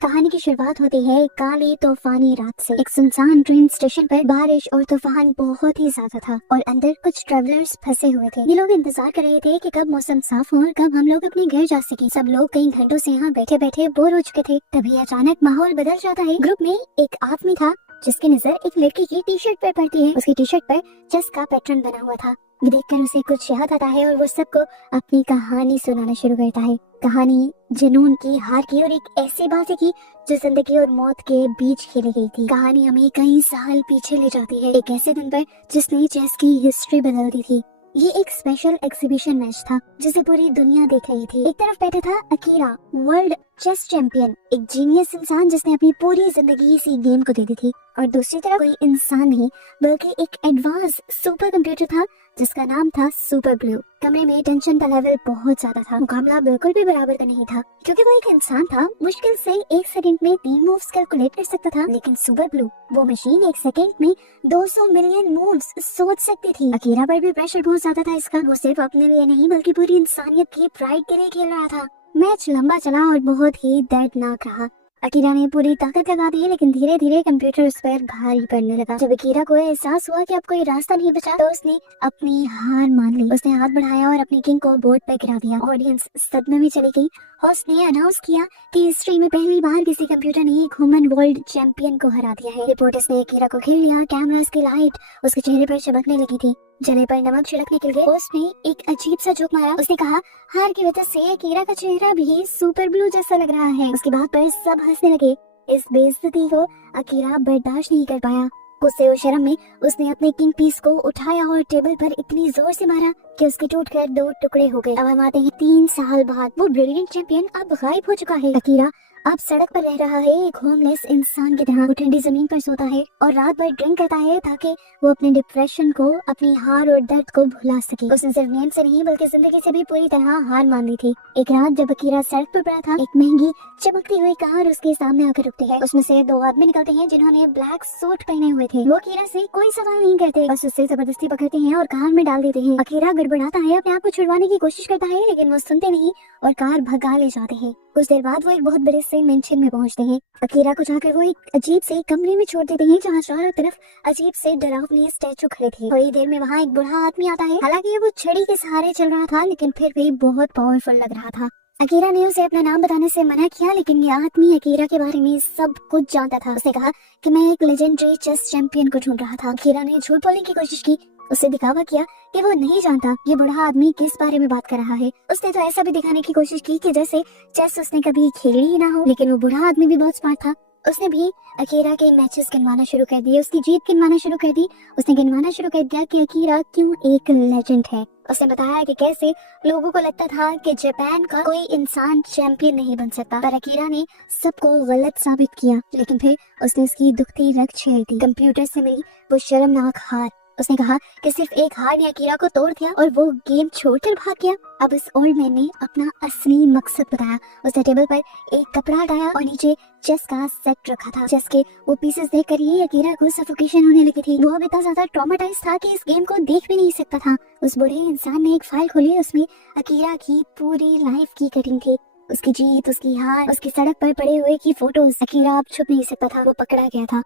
कहानी की शुरुआत होती है एक काली तूफानी रात से। एक सुनसान ट्रेन स्टेशन पर बारिश और तूफान बहुत ही ज्यादा था और अंदर कुछ ट्रेवलर्स फंसे हुए थे। ये लोग इंतजार कर रहे थे कि कब मौसम साफ हो और कब हम लोग अपने घर जा सके। सब लोग कई घंटों से यहाँ बैठे बैठे बोर हो चुके थे। तभी अचानक माहौल बदल जाता है। ग्रुप में एक आदमी था जिसकी नजर एक लड़की की टी शर्ट पर पड़ती है। उसकी टी शर्ट पर चेस का पैटर्न बना हुआ था। देखकर उसे कुछ याद आता है और वो सबको अपनी कहानी सुनाना शुरू करता है। कहानी जुनून की, हार की और एक ऐसी बात की जो जिंदगी और मौत के बीच खेली गई थी। कहानी हमें कई साल पीछे ले जाती है, एक ऐसे दिन पर जिसने चेस की हिस्ट्री बदल दी थी। ये एक स्पेशल एग्जीबिशन मैच था जिसे पूरी दुनिया देख रही थी। एक तरफ बैठा था अकीरा, वर्ल्ड चेस चैंपियन, एक जीनियस इंसान जिसने अपनी पूरी जिंदगी इसी गेम को दे दी थी। और दूसरी तरफ कोई इंसान नहीं बल्कि एक एडवांस सुपर कंप्यूटर था जिसका नाम था सुपर ब्लू। कमरे में टेंशन का लेवल बहुत ज्यादा था। मुकाबला बिल्कुल भी बराबर का नहीं था क्योंकि वो एक इंसान था। मुश्किल से एक सेकंड में 3 मूव्स कैलकुलेट कर सकता था, लेकिन सुपर ब्लू वो मशीन एक सेकंड में 200 मिलियन मूव्स सोच सकती थी। अकीरा पर भी प्रेशर बहुत ज्यादा था इसका। वो सिर्फ अपने लिए नहीं बल्कि पूरी इंसानियत की प्राइड के लिए खेल रहा था। मैच लंबा चला और बहुत ही दर्दनाक रहा। अकीरा ने पूरी ताकत लगा दी, लेकिन धीरे धीरे कंप्यूटर उस पर भारी पड़ने लगा। जब अकीरा को एहसास हुआ कि अब कोई रास्ता नहीं बचा तो उसने अपनी हार मान ली। उसने हाथ बढ़ाया और अपनी किंग को बोर्ड पर गिरा दिया। ऑडियंस सदमे में चली गई। होस्ट ने अनाउंस किया कि हिस्ट्री में पहली बार किसी कंप्यूटर ने एक ह्यूमन वर्ल्ड चैंपियन को हरा दिया है। रिपोर्टर्स ने अकीरा को घेर लिया। कैमरास की लाइट उसके चेहरे पर चमकने लगी थी। जले पर नमक छिड़कने के लिए होस्ट ने एक अजीब सा जोक मारा। उसने कहा, हार की वजह से अकीरा का चेहरा भी सुपर ब्लू जैसा लग रहा है। उसकी बात पर सब हंसने लगे। इस बेइज्जती को अकीरा बर्दाश्त नहीं कर पाया। गुस्से और शर्म में उसने अपने किंग पीस को उठाया और टेबल पर इतनी जोर से मारा कि उसके टूटकर 2 टुकड़े हो गए। अब हम आते हैं 3 साल बाद। वो ब्रिलियंट चैंपियन अब गायब हो चुका है। अकीरा अब सड़क पर रह रहा है, एक होमलेस इंसान की तरह। वो ठंडी जमीन पर सोता है और रात भर ड्रिंक करता है ताकि वो अपने डिप्रेशन को, अपनी हार और दर्द को भुला सके। उसने सिर्फ गेम से नहीं बल्कि जिंदगी से भी पूरी तरह हार मान ली थी। एक रात जब अकीरा सड़क पर पड़ा था, एक महंगी चमकती हुई कार उसके सामने आकर रुकती है। उसमें से 2 आदमी निकलते हैं जिन्होंने ब्लैक सूट पहने हुए थे। वो अकीरा से कोई सवाल नहीं करते, बस उससे जबरदस्ती पकड़ते हैं और कार में डाल देते हैं। अकीरा गड़बड़ाता है, अपने आप को छुड़वाने की कोशिश करता है, लेकिन वो सुनते नहीं और कार भगा ले जाते हैं। कुछ देर बाद वो एक बहुत बड़े से मेंशन में पहुंचते हैं। अकीरा को जाकर वो एक अजीब से कमरे में छोड़ देते हैं जहाँ चारों तरफ अजीब से डरावने स्टैचू खड़े थे। थोड़ी देर में वहाँ एक बूढ़ा आदमी आता है। हालांकि वो छड़ी के सहारे चल रहा था, लेकिन फिर भी बहुत पावरफुल लग रहा था। अकीरा ने उसे अपना नाम बताने से मना किया, लेकिन ये आदमी अकीरा के बारे में सब कुछ जानता था। उसने कहा कि मैं एक लेजेंडरी चेस चैंपियन को ढूंढ रहा था। अकीरा ने झूठ बोलने की कोशिश की, उससे दिखावा किया कि वो नहीं जानता ये बूढ़ा आदमी किस बारे में बात कर रहा है। उसने तो ऐसा भी दिखाने की कोशिश की कि जैसे चेस उसने कभी खेली ही ना हो। लेकिन वो बूढ़ा आदमी भी बहुत स्मार्ट था। उसने भी अकीरा के मैचेस गिनवाना शुरू कर दिए, उसकी जीत गिनवाना शुरू कर दी। उसने गिनवाना शुरू कर दिया कि अकीरा क्यों एक लेजेंड है। उसने बताया कि कैसे लोगों को लगता था कि जापान का कोई इंसान चैंपियन नहीं बन सकता, पर अकीरा ने सबको गलत साबित किया। लेकिन फिर उसने उसकी दुखती रग छेड़ दी। कंप्यूटर से मिली वो शर्मनाक हार। उसने कहा कि सिर्फ एक हार ने अकीरा को तोड़ दिया और वो गेम छोड़कर भाग गया। अब उस ओल्ड मैन ने अपना असली मकसद बताया। उसने टेबल पर एक कपड़ा हटाया और नीचे चेस का सेट रखा था। चेस के वो पीसेस देखकर ही अकीरा को सफोकेशन होने लगी थी। वो अब इतना ज्यादा ट्रॉमेटाइज था कि इस गेम को देख भी नहीं सकता था। उस बूढ़े इंसान ने एक फाइल खोली, उसमें अकीरा की पूरी लाइफ की कटिंग थी। उसकी जीत, उसकी हार, उसकी सड़क पर पड़े हुए की फोटोज। अकीरा अब छुप नहीं सकता था, वो पकड़ा गया था।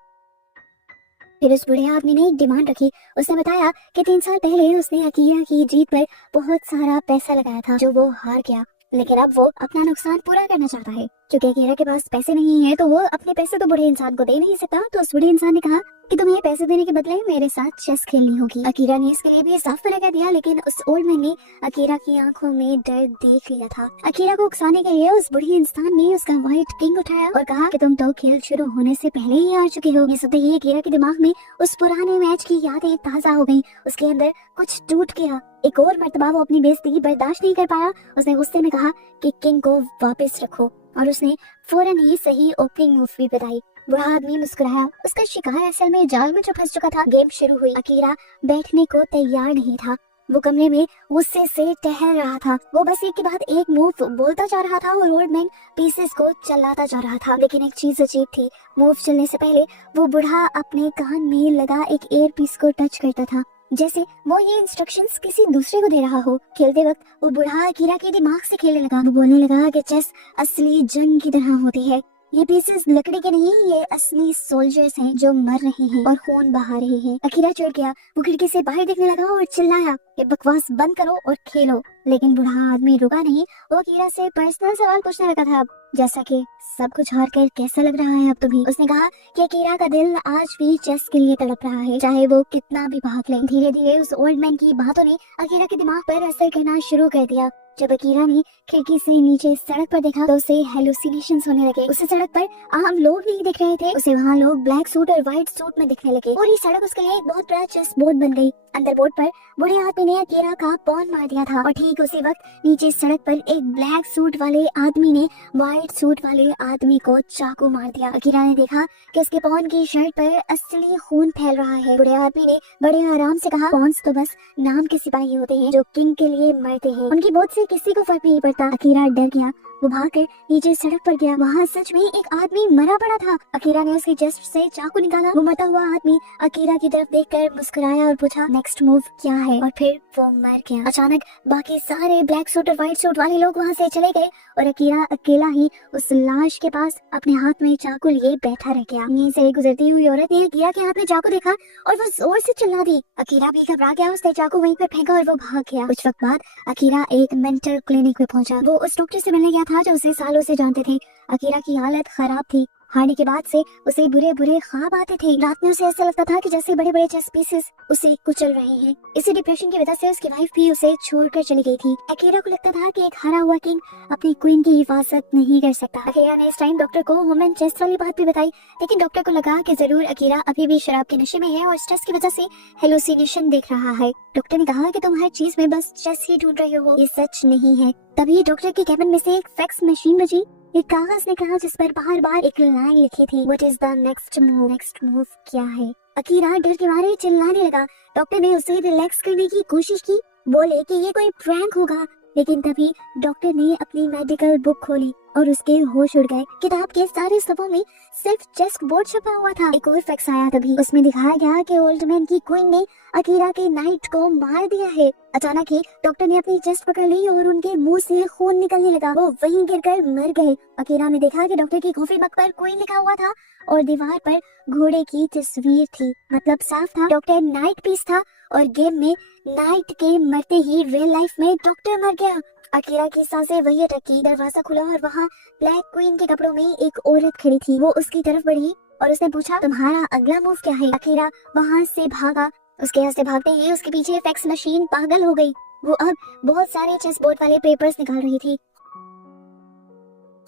फिर उस बूढ़े आदमी ने एक डिमांड रखी। उसने बताया कि 3 साल पहले उसने अकीरा की जीत पर बहुत सारा पैसा लगाया था जो वो हार गया, लेकिन अब वो अपना नुकसान पूरा करना चाहता है। क्योंकि अकीरा के पास पैसे नहीं है तो वो अपने पैसे तो बूढ़े इंसान को दे नहीं सकता। तो उस बूढ़े इंसान ने कहा कि तुम्हें पैसे देने के बदले मेरे साथ चेस खेलनी होगी। अकीरा ने इसके लिए भी साफ मना कर दिया, लेकिन उस ओल्ड मैन ने अकीरा की आंखों में डर देख लिया था। अकीरा को उकसाने के लिए उस बूढ़े इंसान ने उसका व्हाइट किंग उठाया और कहा कि तुम तो खेल शुरू होने से पहले ही हार चुके हो। ये सुनते ही अकीरा के दिमाग में उस पुराने मैच की यादें ताजा हो गई। उसके अंदर कुछ टूट गया। एक और मर्तबा वो अपनी बेइज्जती बर्दाश्त नहीं कर पाया। उसने गुस्से में कहा कि किंग को वापस रखो और उसने फौरन ही सही ओपनिंग मूव भी बताई। बूढ़ा आदमी मुस्कुराया। उसका शिकार असल में जाल में जो फंस चुका था। गेम शुरू हुई। अकीरा बैठने को तैयार नहीं था। वो कमरे में गुस्से से टहल रहा था। वो बस एक के बाद एक मूव बोलता जा रहा था और ओल्ड मैन पीसेस को चलाता जा रहा था। लेकिन एक चीज अजीब थी, मूव चलने से पहले वो बूढ़ा अपने कान में लगा एक एयर पीस को टच करता था, जैसे वो ये इंस्ट्रक्शंस किसी दूसरे को दे रहा हो। खेलते वक्त वो बूढ़ा अकीरा के दिमाग से खेलने लगा। वो बोलने लगा कि चेस असली जंग की तरह होती है, ये पीसेस लकड़ी के नहीं, ये असली सोल्जर्स हैं जो मर रहे हैं और खून बहा रहे हैं। अकीरा चिढ़ गया, वो खिड़की से बाहर देखने लगा और चिल्लाया, ये बकवास बंद करो और खेलो। लेकिन बूढ़ा आदमी रुका नहीं, वो अकीरा से पर्सनल सवाल पूछने लगा था। जैसा कि सब कुछ हार कर कैसा लग रहा है अब तुम्हें? उसने कहा कि अकीरा का दिल आज भी चेस के लिए तड़प रहा है, चाहे वो कितना भी भाग ले। धीरे धीरे उस ओल्ड मैन की बातों ने अकीरा के दिमाग पर असर करना शुरू कर दिया। जब अकीरा ने खिड़की से नीचे सड़क पर देखा तो उसे हेलुसिनेशंस होने लगे। उसे सड़क पर आम लोग नहीं दिख रहे थे, उसे वहाँ लोग ब्लैक सूट और व्हाइट सूट में दिखने लगे। और ये सड़क उसके लिए एक बहुत बड़ा चेस बोर्ड बन गई। अंदर बोर्ड पर बूढ़े आदमी ने अकीरा का पॉन मार दिया था और ठीक उसी वक्त नीचे सड़क पर एक ब्लैक सूट वाले आदमी ने व्हाइट सूट वाले आदमी को चाकू मार दिया। अकीरा ने देखा कि उसके पॉन की शर्ट पर असली खून फैल रहा है। बूढ़े आदमी ने बड़े आराम से कहा, पॉन्स तो बस नाम के सिपाही होते हैं जो किंग के लिए मरते हैं, उनकी मौत से किसी को फर्क नहीं पड़ता। अकीरा डर गया, वो भागकर नीचे सड़क पर गया। वहाँ सच में एक आदमी मरा पड़ा था। अकीरा ने उसके चेस्ट से चाकू निकाला। वो मरता हुआ आदमी अकीरा की तरफ देखकर मुस्कुराया और पूछा, नेक्स्ट मूव क्या है? और फिर वो मर गया। अचानक बाकी सारे ब्लैक सूट और व्हाइट सूट वाले लोग वहाँ से चले गए और अकीरा अकेला ही उस लाश के पास अपने हाथ में चाकू लिए बैठा रह गया। यहीं से गुजरती हुई औरत ने अकीरा के हाथ में चाकू देखा और वो जोर से चिल्ला दी। अकीरा भी घबरा गया, उसने चाकू वहीं पर फेंका और वो भाग गया। कुछ वक्त बाद अकीरा एक मेंटल क्लिनिक में पहुंचा। वो उस डॉक्टर से मिलने गया था जो उसे सालों से जानते थे। अकीरा की हालत खराब थी। हारने के बाद से उसे बुरे बुरे ख्वाब आते थे। रात में उसे ऐसा लगता था कि जैसे बड़े बड़े चेस पीसेस उसे कुचल रहे हैं। इसी डिप्रेशन की वजह से उसकी वाइफ भी उसे छोड़कर चली गई थी। अकीरा को लगता था कि एक हारा हुआ किंग अपनी क्वीन की हिफाजत नहीं कर सकता। अकीरा ने इस टाइम डॉक्टर को वुमेन चेस वाली बात भी बताई, लेकिन डॉक्टर को लगा कि जरूर अकीरा अभी भी शराब के नशे में है और स्ट्रेस की वजह से हेलुसिनेशन देख रहा है। डॉक्टर ने कहा कि तुम हर चीज में बस चेस ही ढूंढ रहे हो, ये सच नहीं है। तभी डॉक्टर के कैबिन में से एक फैक्स मशीन बजी। एक कागज निकला जिस पर बार बार एक लाइन लिखी थी, what is the next move? Next move क्या है? अकीरा डर के मारे चिल्लाने लगा। डॉक्टर ने उसे रिलैक्स करने की कोशिश की, बोले कि ये कोई प्रैंक होगा, लेकिन तभी डॉक्टर ने अपनी मेडिकल बुक खोली और उसके होश उड़ गए। किताब के सारे सफों में सिर्फ चेस बोर्ड छपा हुआ था। एक और फैक्स आया तभी, उसमें दिखाया गया कि ओल्ड मैन की क्वीन ने अकीरा के नाइट को मार दिया है। अचानक ही डॉक्टर ने अपनी चेस्ट पकड़ ली और उनके मुंह से खून निकलने लगा। वो वहीं गिरकर मर गए। अकीरा ने देखा कि डॉक्टर की कॉफी मग पर क्वीन लिखा हुआ था और दीवार पर घोड़े की तस्वीर थी। मतलब साफ था, डॉक्टर नाइट पीस था और गेम में नाइट के मरते ही रियल लाइफ में डॉक्टर मर गया। अकीरा की सांसें वही अटकी। दरवाजा खुला और वहाँ ब्लैक क्वीन के कपड़ों में एक औरत खड़ी थी। वो उसकी तरफ बढ़ी और उसने पूछा, तुम्हारा अगला मूव क्या है? अकीरा वहाँ से भागा। उसके यहाँ से भागते ही उसके पीछे फैक्स मशीन पागल हो गई। वो अब बहुत सारे चेस बोर्ड वाले पेपर्स निकाल रही थी।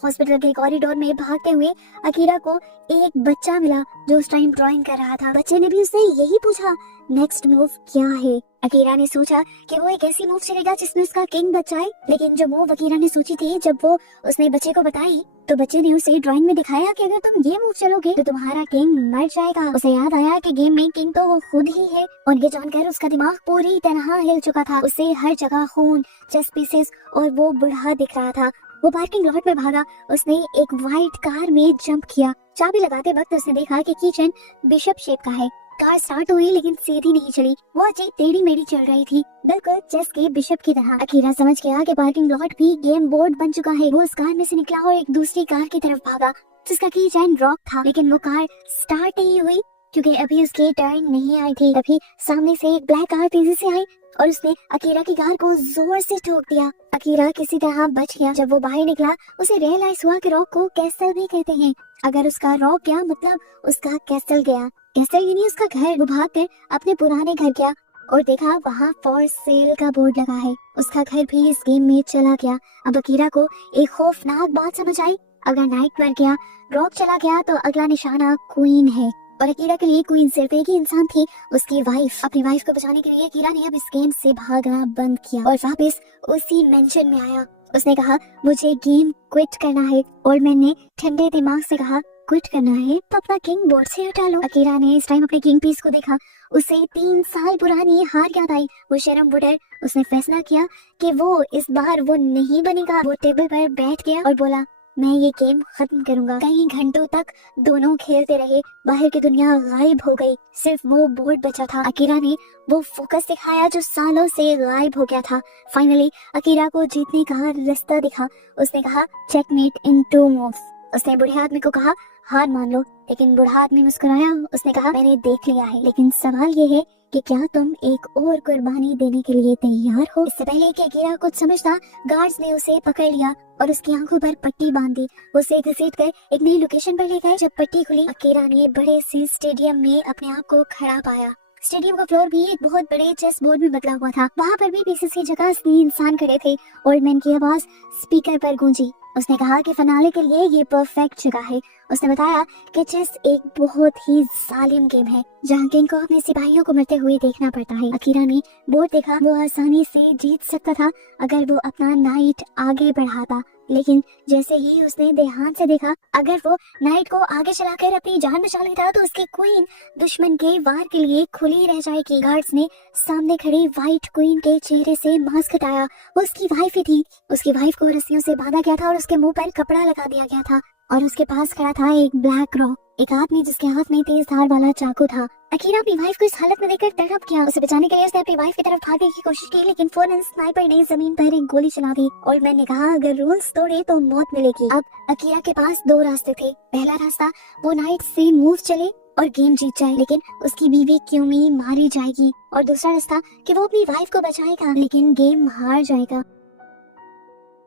हॉस्पिटल के कॉरिडोर में भागते हुए अकीरा को एक बच्चा मिला जो उस टाइम ड्राइंग कर रहा था। बच्चे ने भी उससे यही पूछा, नेक्स्ट मूव क्या है? अकीरा ने सोचा कि वो एक ऐसी मूव चलेगा जिसमें उसका किंग बचाए, लेकिन जो मूव अकीरा ने सोची थी जब वो उसने बच्चे को बताई तो बच्चे ने उसे ड्राइंग में दिखाया कि अगर तुम ये मूव चलोगे तो तुम्हारा किंग मर जाएगा। उसे याद आया कि गेम में किंग तो वो खुद ही है और ये जानकर उसका दिमाग पूरी तरह हिल चुका था। उसे हर जगह खून, चेस पीसेस और वो बूढ़ा दिख रहा था। वो पार्किंग लॉट में भागा। उसने एक व्हाइट कार में जंप किया। चाबी लगाते वक्त उसने देखा कि किचन बिशप शेप का है। कार स्टार्ट हुई लेकिन सीधी नहीं चली, वो अजीब टेढ़ी मेढ़ी चल रही थी, बिल्कुल चेस के बिशप की तरह। अकीरा समझ गया कि पार्किंग लॉट भी गेम बोर्ड बन चुका है। वो उस कार में से निकला और एक दूसरी कार की तरफ भागा जिसका की चैन रॉक था, लेकिन वो कार स्टार्ट नहीं हुई क्योंकि अभी उसकी टर्न नहीं आई थी। तभी सामने से एक ब्लैक कार तेजी से आई और उसने अकीरा की कार को जोर से ठोक दिया। अकीरा किसी तरह बच गया। जब वो बाहर निकला उसे रियलाइज हुआ कि रॉक को कैसल भी कहते हैं। अगर उसका रॉक गया मतलब उसका कैसल गया। कैसल यानी उसका घर। वो भागकर अपने पुराने घर गया और देखा वहाँ फॉर सेल का बोर्ड लगा है। उसका घर भी इस गेम में चला गया। अब अकीरा को एक खौफनाक बात समझ आई, अगर नाइट मर गया, रॉक चला गया तो अगला निशाना क्वीन है और अकीरा के लिए क्वीन सिर्फ एक ही इंसान थी, उसकी वाइफ। अपनी वाइफ को बचाने के लिए अकीरा ने अब इस गेम से भागना बंद किया और वापस उसी मेंशन में आया। उसने कहा, मुझे गेम क्विट करना है। ओल्ड मैन ने ठंडे दिमाग से कहा, क्विट करना है तो अपना किंग बोर्ड से हटा लो। अकीरा ने इस टाइम अपने किंग पीस को देखा। उसे 3 साल पुरानी हार याद आई। वो शर्म बुडर। उसने फैसला किया कि वो इस बार वो नहीं बनेगा। वो टेबल पर बैठ गया और बोला, मैं ये गेम खत्म करूंगा। कई घंटों तक दोनों खेलते रहे। बाहर की दुनिया गायब हो गई, सिर्फ वो बोर्ड बचा था। अकीरा ने वो फोकस दिखाया जो सालों से गायब हो गया था। फाइनली अकीरा को जीतने का रास्ता दिखा। उसने कहा, चेकमेट इन 2 मूव्स। उसने बूढ़े आदमी को कहा हार मान लो, लेकिन बूढ़ा आदमी मुस्कुराया। उसने कहा मैंने देख लिया है, लेकिन सवाल ये है कि क्या तुम एक और कुर्बानी देने के लिए तैयार हो। इससे पहले कि अकीरा कुछ समझता, गार्ड्स ने उसे पकड़ लिया और उसकी आंखों पर पट्टी बांध दी। वो उसे घसीटकर एक नई लोकेशन पर ले गए। जब पट्टी खुली, अकीरा ने बड़े से स्टेडियम में अपने आप को खड़ा पाया। स्टेडियम का फ्लोर भी एक बहुत बड़े चेस बोर्ड में बदला हुआ था। वहाँ पर भी पीसेस की जगह असली इंसान खड़े थे। ओल्ड मैन की आवाज स्पीकर पर गूंजी। उसने कहा कि फिनाले के लिए ये परफेक्ट जगह है। उसने बताया कि चेस एक बहुत ही जालिम गेम है, जहाँ किंग को अपने सिपाहियों को मरते हुए देखना पड़ता है। अकीरा ने बोर्ड देखा। वो आसानी से जीत सकता था अगर वो अपना नाइट आगे बढ़ाता, लेकिन जैसे ही उसने ध्यान से देखा, अगर वो नाइट को आगे चलाकर अपनी जान बचा लेता तो उसकी क्वीन दुश्मन के वार के लिए खुली रह जाएगी। गार्ड्स ने सामने खड़ी व्हाइट क्वीन के चेहरे से मास्क हटाया। वो उसकी वाइफ ही थी। उसकी वाइफ को रस्सियों से बांधा गया था और उसके मुंह पर कपड़ा लगा दिया गया था, और उसके पास खड़ा था एक ब्लैक रॉ, एक आदमी जिसके हाथ में तेज धार वाला चाकू था। अकीरा अपनी वाइफ को इस हालत में देखकर तड़प गया। उसे बचाने के लिए उसने अपनी वाइफ की तरफ भागने की कोशिश की, लेकिन फौरन स्नाइपर ने जमीन पर एक गोली चला दी। और मैंने कहा अगर रूल्स तोड़े तो मौत मिलेगी। अब अकीरा के पास दो रास्ते थे। पहला रास्ता, वो नाइट से मूव चले और गेम जीत जाए, लेकिन उसकी बीवी क्यूमी मारी जाएगी। और दूसरा रास्ता कि वो अपनी वाइफ को बचाएगा, लेकिन गेम हार जाएगा।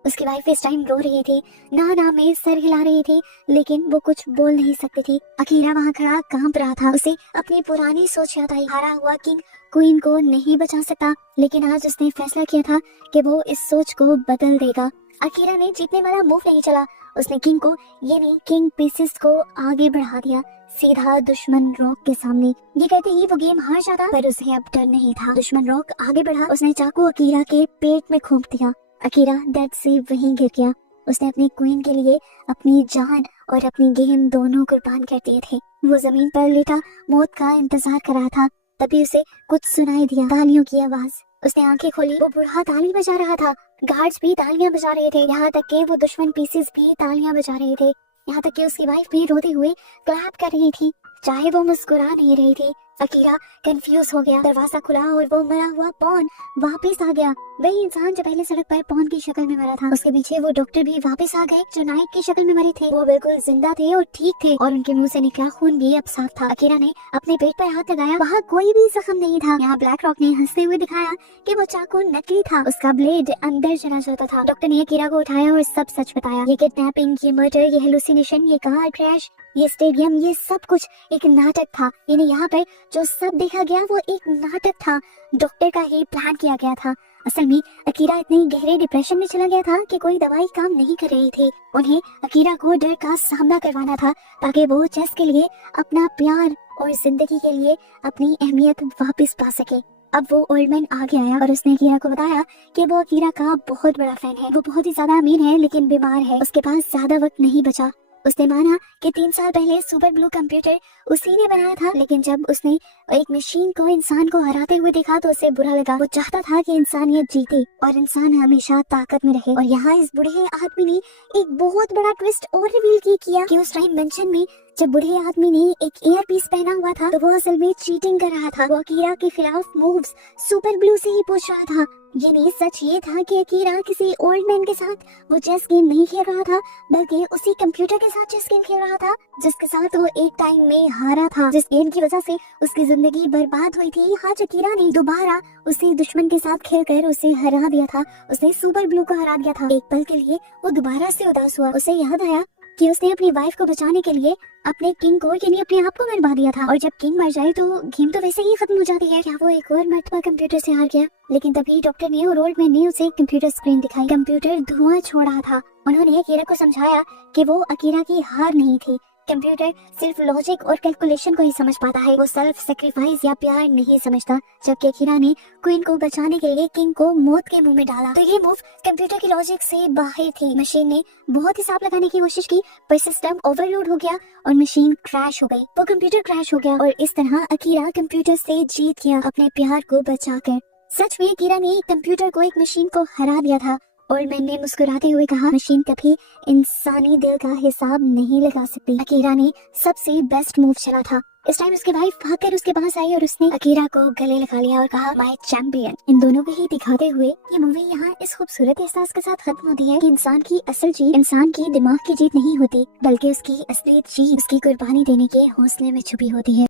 उसकी वाइफ इस टाइम रो रही थी, ना में सर हिला रही थी, लेकिन वो कुछ बोल नहीं सकती थी। अकीरा वहाँ खड़ा कांप रहा था। उसे अपनी पुरानी सोच याद आई। हारा हुआ किंग क्वीन को नहीं बचा सकता, लेकिन आज उसने फैसला किया था कि वो इस सोच को बदल देगा। अकीरा ने जीतने वाला मूव नहीं चला। उसने किंग को, ये नहीं किंग पीसेस को आगे बढ़ा दिया, सीधा दुश्मन रॉक के सामने। ये कहते ही वो गेम हार जाता, पर उसे अब डर नहीं था। दुश्मन रॉक आगे बढ़ा। उसने चाकू अकीरा के पेट में घोंप दिया। अकीरा दर्द से वहीं गिर गया। उसने अपनी क्वीन के लिए अपनी जान और अपनी गेम दोनों कुर्बान कर दिए थे। वो जमीन पर लेटा मौत का इंतजार कर रहा था। तभी उसे कुछ सुनाई दिया, तालियों की आवाज। उसने आंखें खोली। वो बूढ़ा ताली बजा रहा था। गार्ड्स भी तालियां बजा रहे थे, यहाँ तक कि वो दुश्मन पीसेस भी तालियां बजा रहे थे। यहाँ तक कि उसकी वाइफ भी रोते हुए क्लैप कर रही थी, चाहे वो मुस्कुरा नहीं रही थी। अकीरा कंफ्यूज हो गया। दरवाजा खुला और वो मरा हुआ पॉन वापस आ गया। वही इंसान जो पहले सड़क पर पॉन की शक्ल में मरा था। उसके पीछे वो डॉक्टर भी वापस आ गए, जो नाइट की शक्ल में मरे थे। वो बिल्कुल जिंदा थे और ठीक थे, और उनके मुंह से निकला खून भी अब साफ था। अकीरा ने अपने पेट पर हाथ लगाया। वहाँ कोई भी जख्म नहीं था। यहाँ ब्लैक रॉक ने हंसते हुए दिखाया कि वो चाकू नकली था, उसका ब्लेड अंदर चला जाता था। डॉक्टर ने अकीरा को उठाया और सब सच बताया। ये किडनैपिंग, ये मर्डर, ये हेलुसिनेशन, ये कार क्रैश, ये स्टेडियम, ये सब कुछ एक नाटक था। यानी यहाँ पर जो सब देखा गया वो एक नाटक था, डॉक्टर का ही प्लान किया गया था। असल में अकीरा इतने गहरे डिप्रेशन में चला गया था कि कोई दवाई काम नहीं कर रही थी। उन्हें अकीरा को डर का सामना करवाना था, ताकि वो चेस के लिए अपना प्यार और जिंदगी के लिए अपनी अहमियत वापस पा सके। अब वो ओल्ड मैन आगे आया और उसने अकीरा को बताया कि वो अकीरा का बहुत बड़ा फैन है। वो बहुत ही ज्यादा अमीर है, लेकिन बीमार है। उसके पास ज्यादा वक्त नहीं बचा। उसने माना कि 3 साल पहले सुपर ब्लू कंप्यूटर उसी ने बनाया था, लेकिन जब उसने एक मशीन को इंसान को हराते हुए देखा तो उसे बुरा लगा। वो चाहता था कि इंसानियत जीते और इंसान हमेशा ताकत में रहे। और यहाँ इस बूढ़े आदमी ने एक बहुत बड़ा ट्विस्ट और रिवील किया कि उस टाइम मेंशन में जब बूढ़े आदमी ने एक ईयर पीस पहना हुआ था, तो वो असल में चीटिंग कर रहा था। वो अकीरा के खिलाफ मूव्स सुपर ब्लू से ही पूछ रहा था। ये नहीं, सच ये था कि अकीरा किसी ओल्ड मैन के साथ वो चेस गेम नहीं खेल रहा था, बल्कि उसी कंप्यूटर के साथ चेस गेम खेल रहा था, जिसके साथ वो एक टाइम में हारा था, जिस गेम की वजह से उसकी जिंदगी बर्बाद हुई थी। आज अकीरा ने दोबारा उसी दुश्मन के साथ खेलकर उसे हरा दिया था। उसने सुपर ब्लू को हरा दिया था। एक पल के लिए वो दोबारा से उदास हुआ। उसे याद आया कि उसने अपनी वाइफ को बचाने के लिए अपने किंग को, यानी अपने आप को मरवा दिया था। और जब किंग मर जाए तो गेम तो वैसे ही खत्म हो जाती है। क्या वो एक और मर्तबा कंप्यूटर से हार गया? लेकिन तभी डॉक्टर ने और ओल्ड मैन ने उसे कंप्यूटर स्क्रीन दिखाई। कंप्यूटर धुआं छोड़ रहा था। उन्होंने अकीरा को समझाया कि वो अकीरा की हार नहीं थी। कंप्यूटर सिर्फ लॉजिक और कैलकुलेशन को ही समझ पाता है, वो सेल्फ सेक्रीफाइस या प्यार नहीं समझता। जबकि अकीरा ने क्वीन को बचाने के लिए किंग को मौत के मुंह में डाला। तो ये मूव कंप्यूटर की लॉजिक से बाहर थी। मशीन ने बहुत हिसाब लगाने की कोशिश की, पर सिस्टम ओवरलोड हो गया और मशीन क्रैश हो गई। वो कंप्यूटर क्रैश हो गया और इस तरह अकीरा कंप्यूटर से जीत गया, अपने प्यार को बचाकर। सच में अकीरा ने कंप्यूटर को, एक मशीन को हरा दिया था। ओल्ड ने मुस्कुराते हुए कहा, मशीन कभी इंसानी दिल का हिसाब नहीं लगा सकती। अकीरा ने सबसे बेस्ट मूव चला था। इस टाइम उसकी वाइफ भागकर उसके पास आई और उसने अकीरा को गले लगा लिया और कहा, माय चैंपियन। इन दोनों को ही दिखाते हुए ये मूवी यहाँ इस खूबसूरत एहसास के साथ खत्म होती है कि इंसान की असल जीत इंसान की दिमाग की जीत नहीं होती, बल्कि उसकी असली जीत उसकी कुर्बानी देने के हौसले में छुपी होती है।